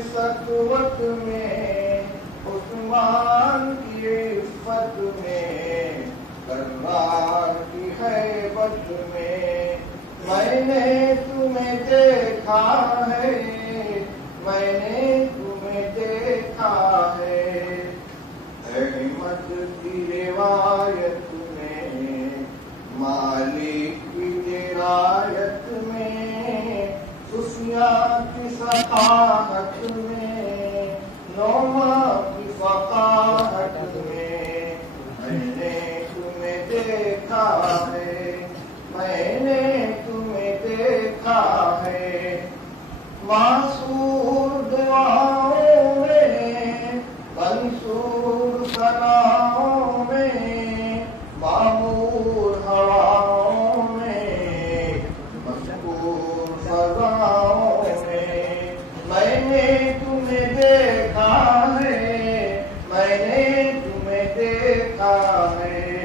सतवत में, उस्मान की इफ़्फ़त में, करार की हैबत में। मैंने तुम्हें देखा है, मैंने तुम्हें देखा है। अहमद की रिवायत में, मालिक की दिरायत में, सुफिया की सकाहत में, नौमा की फकाहत में। मैंने तुम्हें देखा है, मैंने तुम्हें देखा है। मासूर दुआओं में, मंसूर सनाओं में, मामूर हवाओं में, मशकूर सजाओं में। मैंने तुम्हें देखा है, मैंने तुम्हें देखा है।